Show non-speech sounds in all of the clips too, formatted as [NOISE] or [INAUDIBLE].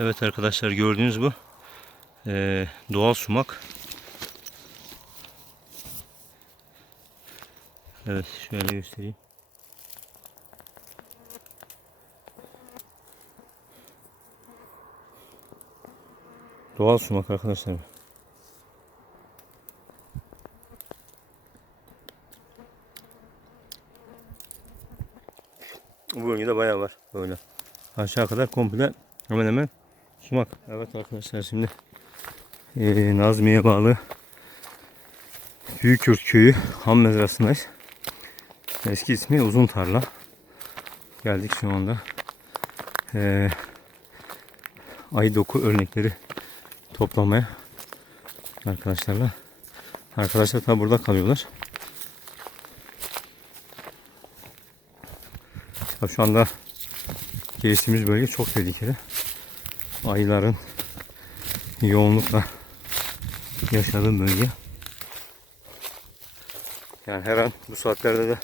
Evet arkadaşlar gördüğünüz bu eee, doğal sumak. Evet şöyle göstereyim. Doğal sumak arkadaşlar. Bu bölgede bayağı var böyle. Aşağı kadar komple hemen hemen sumak. Evet arkadaşlar şimdi eee Nazmiye bağlı Büyükyurt köyü ham mezrasındayız. Eski ismi Uzun Tarla. Geldik şu anda. Eee ay doku örnekleri toplamaya arkadaşlarla. Arkadaşlar tabi burada kalıyorlar. Tabii şu anda geçtiğimiz bölge çok tehlikeli. Ayıların yoğunlukla yaşadığım bölge. Yani her an bu saatlerde de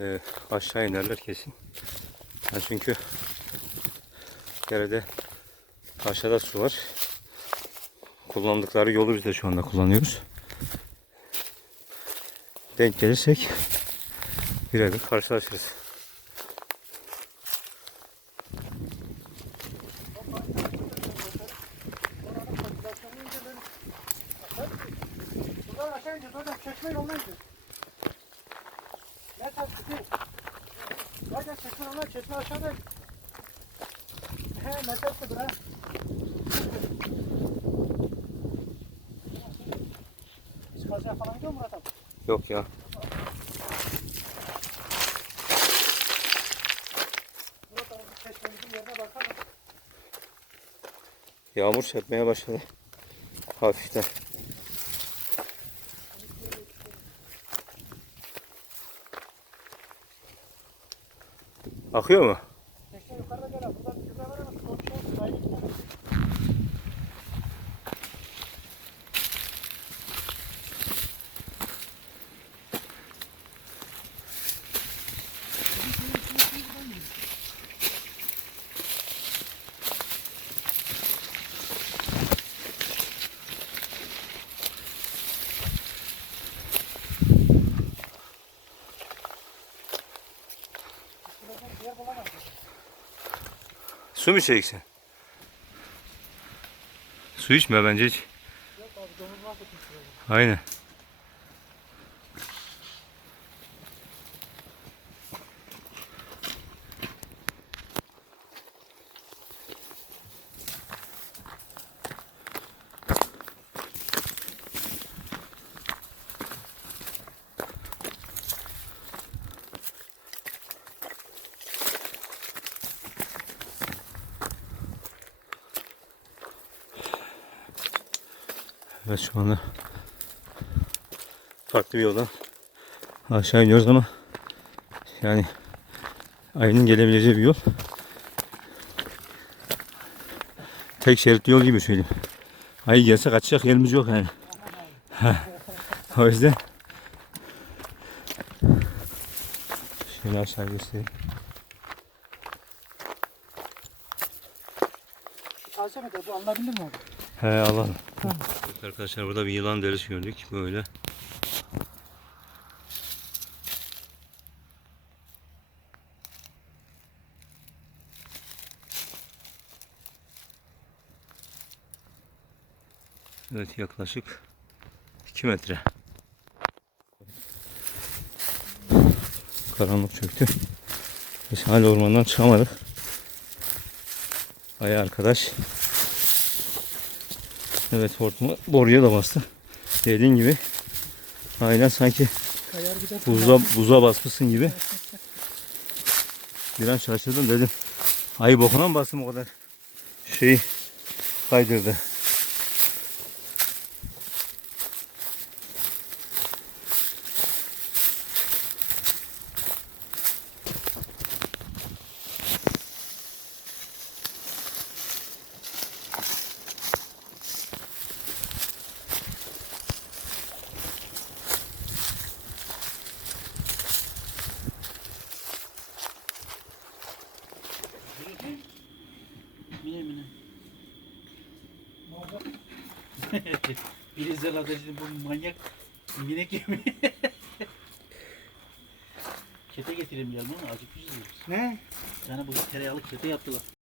e, aşağı inerler kesin. Yani çünkü derede aşağıda su var. Kullandıkları yolu biz de şu anda kullanıyoruz. Denk gelirsek birebir karşılaşırız. Buradan aşağı Çeşme yoluna ineceğiz. Ne tabi gidiyor. Gel gel çeşme yoluna çeşme aşağıda. He ne tabi ha. Biz kazıya falan gidiyor mu Murat abi? Yok ya. Murat abi biz çeşmemizin yerine bakalım. Yağmur çarpmaya başladı. Hafiften. Akıyor mu? Çeşme yukarıda gel abi. Buradan bir gübre var ama şu komşu kayıp gidelim. Şuradan bir yer bulamaz. Su mu içeceksin? Su içme bence hiç. Aynen. Evet şu anda farklı bir yoldan aşağı iniyoruz ama yani ayının gelebileceği bir yol. Tek şeritli yol gibi söyleyeyim. Ayı gelse kaçacak yerimiz yok yani. [LAUGHS] o yüzden şöyle aşağı göstereyim. Mi dedi? Alınabilir mi? He alalım. Arkadaşlar burada bir yılan derisi gördük böyle. Evet yaklaşık 2 metre. Karanlık çöktü. Biz hala ormandan çıkamadık. Ay arkadaş Evet hortumu boruya da bastı. Dediğin gibi aynen sanki buza, buza basmışsın gibi. Bir an şaşırdım dedim. Ayı bokuna mı bastım o kadar? Şeyi kaydırdı. [LAUGHS] Biri Zelanda'cı bu manyak minek yemeği. [LAUGHS] kete getireyim yanına acıkmışız. Ne? Yani bu tereyağlı kete yaptılar.